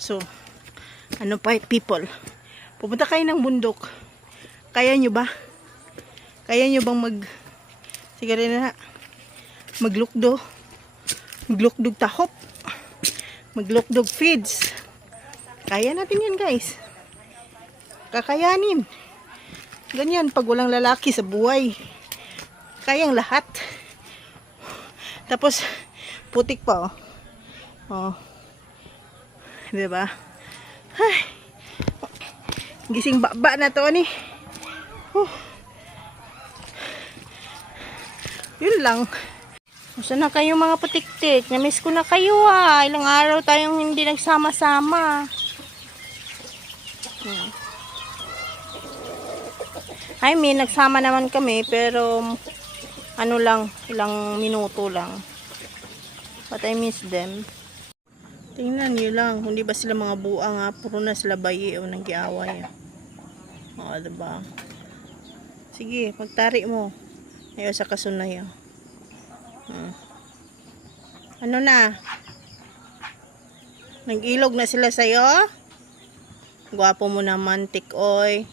So, ano pa people? Pupunta kayo ng bundok. Kaya nyo ba? Kaya nyo bang siguro na maglukdo? Maglukdog tahop? Maglukdog feeds? Kaya natin yan guys. Kakayanin. Ganyan pag walang lalaki sa buhay. Kayang lahat. Tapos, putik pa oh. Diba? Ay. Gising baba na to ni. Yun lang. Gusto na kayo mga putik-tik. Namiss ko na kayo Ilang araw tayong hindi nagsama-sama. I mean, nagsama naman kami pero ano lang, ilang minuto lang. But I miss them. Tingnan nyo lang, hindi ba sila mga buang puro na sila bayi o nag-iaway. Diba? Sige, pagtari mo. Ayaw sa kasunay. Ano na? Nag-ilog na sila sa'yo? Gwapo mo naman, tik-oy.